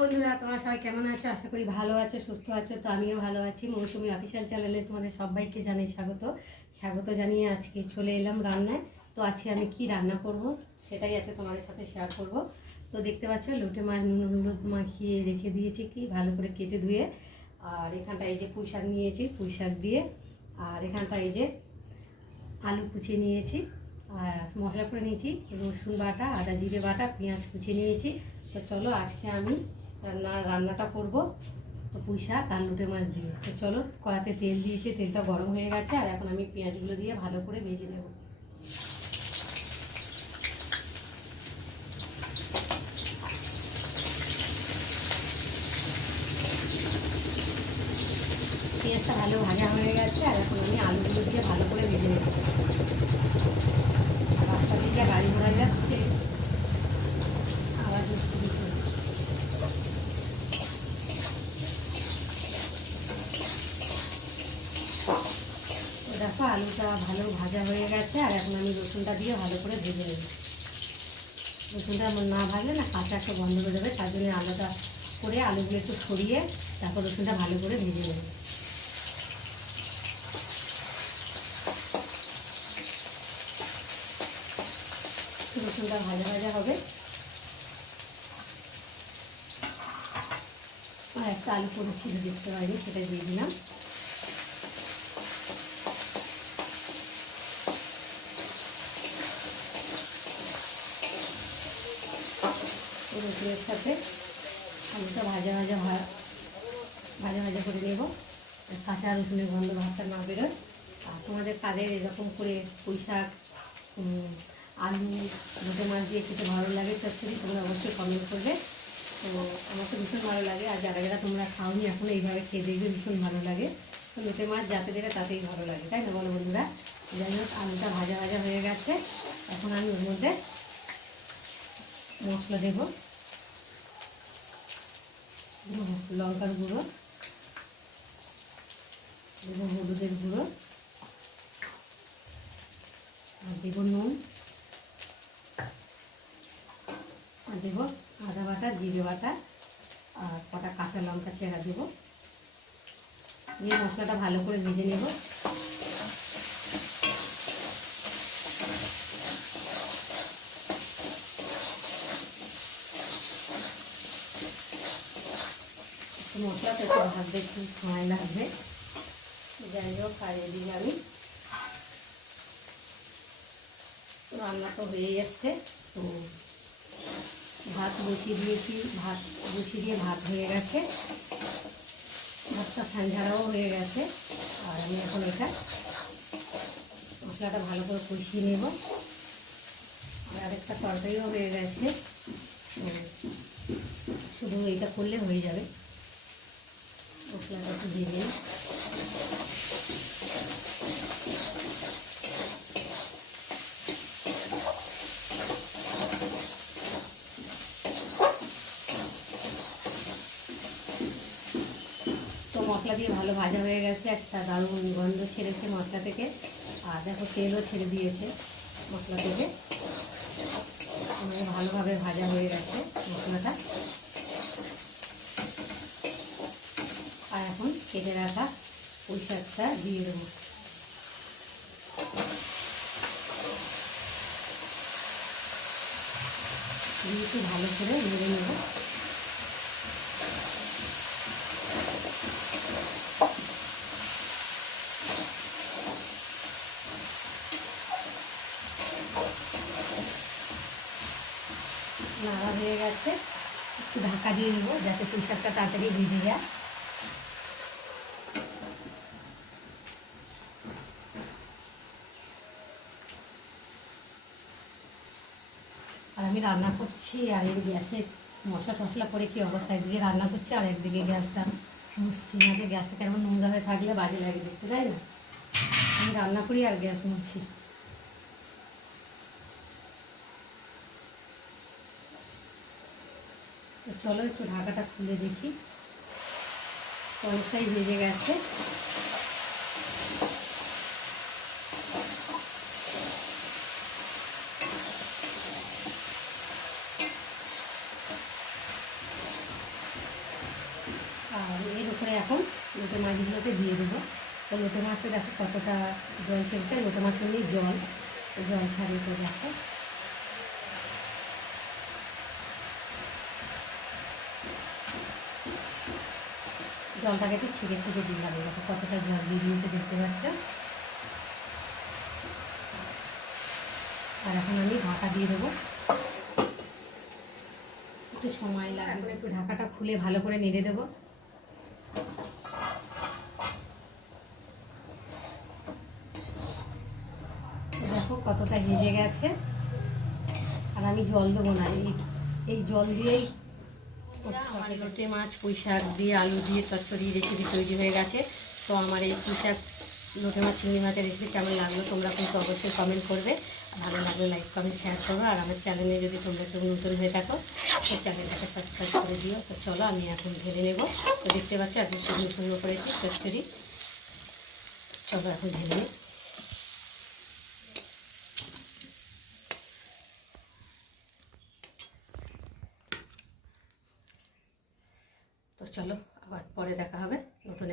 বন্ধুরা, তোমরা সবাই কেমন আছো? আশা করি ভালো আছো, সুস্থ আছো। তো আমিও ভালো আছি। মৌসুমি অফিসিয়াল চ্যানেলে তোমাদের সবাইকে জানাই স্বাগত। স্বাগত জানিয়ে আজকে চলে এলাম রান্নায়। তো আজকে আমি কি রান্না করব সেটাই আছে তোমাদের সাথে শেয়ার করব। তো দেখতে পাচ্ছ, লোটে মাছ, নুন, হলুদ মাখিয়ে রেখে দিয়েছি কি, ভালো করে কেটে ধুয়ে। আর এখানটা এই যে পুঁই শাক নিয়েছি, পুঁই শাক দিয়ে। আর এখানটা এই যে আলু কুচিয়ে নিয়েছি। আর মশলা করে নিয়েছি রসুন বাটা, আদা, জিরে বাটা, পেঁয়াজ কুচিয়ে নিয়েছি। তো চলো আজকে আমি রান্না, রান্নাটা করব। তো পুঁই শাক, আর লুটে মাছ দিয়ে। তো চলো, কড়াতে তেল দিয়েছে, তেলটা গরম হয়ে গেছে, আর এখন আমি পেঁয়াজগুলো দিয়ে ভালো করে ভেজে নেব। পেঁয়াজটা ভালো ভাজা হয়ে গেছে, আর এখন আমি আলুগুলো দিয়ে ভালো করে ভেজে নেব। রাস্তা দিকে গাড়ি ঘোড়া যাচ্ছে আওয়াজ হচ্ছে ভীষণ। তো দেখো আলুটা ভালো ভাজা হয়ে গেছে, আর এখন আমি রসুনটা দিয়ে ভালো করে ভেজে নেব। রসুনটা না ভাজলে না কাঁচা একটা গন্ধ দেবে তার জন্য আলুটা করে আলুগুলো একটু সরিয়ে তারপর রসুনটা ভালো করে ভেজে নেব। রসুনটা ভাজা ভাজা হবে। আর একটা আলু করেছিল দেখতে পাইনি সেটা দিয়ে দিলাম। রসুনের সাথে আলুটা ভাজা ভাজা ভাজা ভাজা করে নেব। কাঁচা রসুনের গন্ধ ভাতটা না বেরোয়। আর তোমাদের কাদের এরকম করে পুঁই শাক আলু দুটো মাছ দিয়ে খেতে ভালো লাগে চচ্চড়ি, তোমরা অবশ্যই কমেন্ট করবে। তো আমার তো ভীষণ ভালো লাগে, আর যারা যারা তোমরা খাওনি, এখন এইভাবে খেয়ে দেখবে ভীষণ ভালো লাগে। তো লোটে মাছ যাতে দেবে তাতেই ভালো লাগে, তাই না বলো বন্ধুরা? যাই হোক, আলুটা ভাজা ভাজা হয়ে গেছে। এখন আমি ওর মধ্যে মশলা দেবো। লঙ্কার গুঁড়ো দেবো হলুদের গুঁড়ো, আর দেবো নুন, আর দেবো আদা বাটা, জিরে বাটা, আর কটা কাঁচা লঙ্কা চেরা দেবো। দিয়ে মশলাটা ভালো করে ভেজে নেব। একটু মশলা তো ভাজতে একটু সময় লাগবে যাই হোক আর এদিকে আমি রান্না তো হয়ে এসছে তো ভাত বসিয়ে দিয়েছি ভাত বসিয়ে দিয়ে ভাত হয়ে গেছে ভাতটা ঠান্ডাও হয়ে গেছে আর আমি এখন এটা মশলাটা ভালো করে কষিয়ে নেব আর আরেকটা তরকারিও হয়ে গেছে শুধু এটা করলে হয়ে যাবে মশলাটা একটু তো মশলা দিয়ে ভালো ভাজা হয়ে গেছে, একটা দারুণ গন্ধ ছেড়েছে মশলা থেকে। আর দেখো তেলও ছেড়ে দিয়েছে মশলা থেকে। ভালোভাবে ভাজা হয়ে গেছে মশলাটা আর এখন কেটে রাখা পুঁই শাকটা দিয়ে দেবো। একটু ভালো করে নেড়ে নেব। নাড়া হয়ে গেছে, একটু ঢাকা দিয়ে দেবো যাতে পুঁই শাকটা তাড়াতাড়ি ভেজে যায়। আমি রান্না করছি আর এই গ্যাসে মশলা টশলা করে কি অবস্থা? একদিকে রান্না করছি আর একদিকে গ্যাসটা মুছছি। যে গ্যাসটা কেমন নোংরা হয়ে থাকলে বাজে লাগে দেখতে তাই না? আমি রান্না করি আর গ্যাস মুছছি তো চলো একটু ঢাকাটা খুলে দেখি। অনেকটাই ভেজে গেছে করে এখন লোটে মাছগুলোতে দিয়ে দেবো। তো লোটে মাছে দেখো কতটা জল ছেড়েছে লোটে মাছের নিয়ে জল। জল ছাড়িয়ে তো দেখো জলটাকে একটু ছেড়ে ছেড়ে দিলাম দেখো কতটা জল বেরিয়েছে দেখতে পাচ্ছ? আর এখন আমি ঢাকা দিয়ে দেবো। একটু সময় লাগবে একটু ঢাকাটা খুলে ভালো করে নেড়ে দেবো। দেখো কতটা হেজে গেছে। আর আমি জল দেবো না, এই জল দিয়েই আমার লোটে মাছ পুঁই শাক দিয়ে, আলু দিয়ে, চচ্চড়ি, রেসিপি তৈরি হয়ে গেছে। তো আমার এই পুঁই শাক লোটে মাছ, চিংড়ি মাছের রেসিপি কেমন লাগল তোমরা কিন্তু অবশ্যই কমেন্ট করবে। ভালো লাগলে লাইক কমেন্ট শেয়ার করো। আর আমার চ্যানেলে যদি তোমরা কেউ নতুন হয়ে থাকো, তো চ্যানেলটাকে সাবস্ক্রাইব করে দিও। তো চলো, আমি এখন ঢেলে নেব। তো দেখতে পাচ্ছ একদম শূন্য শূন্য করেছি চচ্চড়ি। চলো, এখন ঢেলে নিই। চলো আবার পরে দেখা হবে নতুন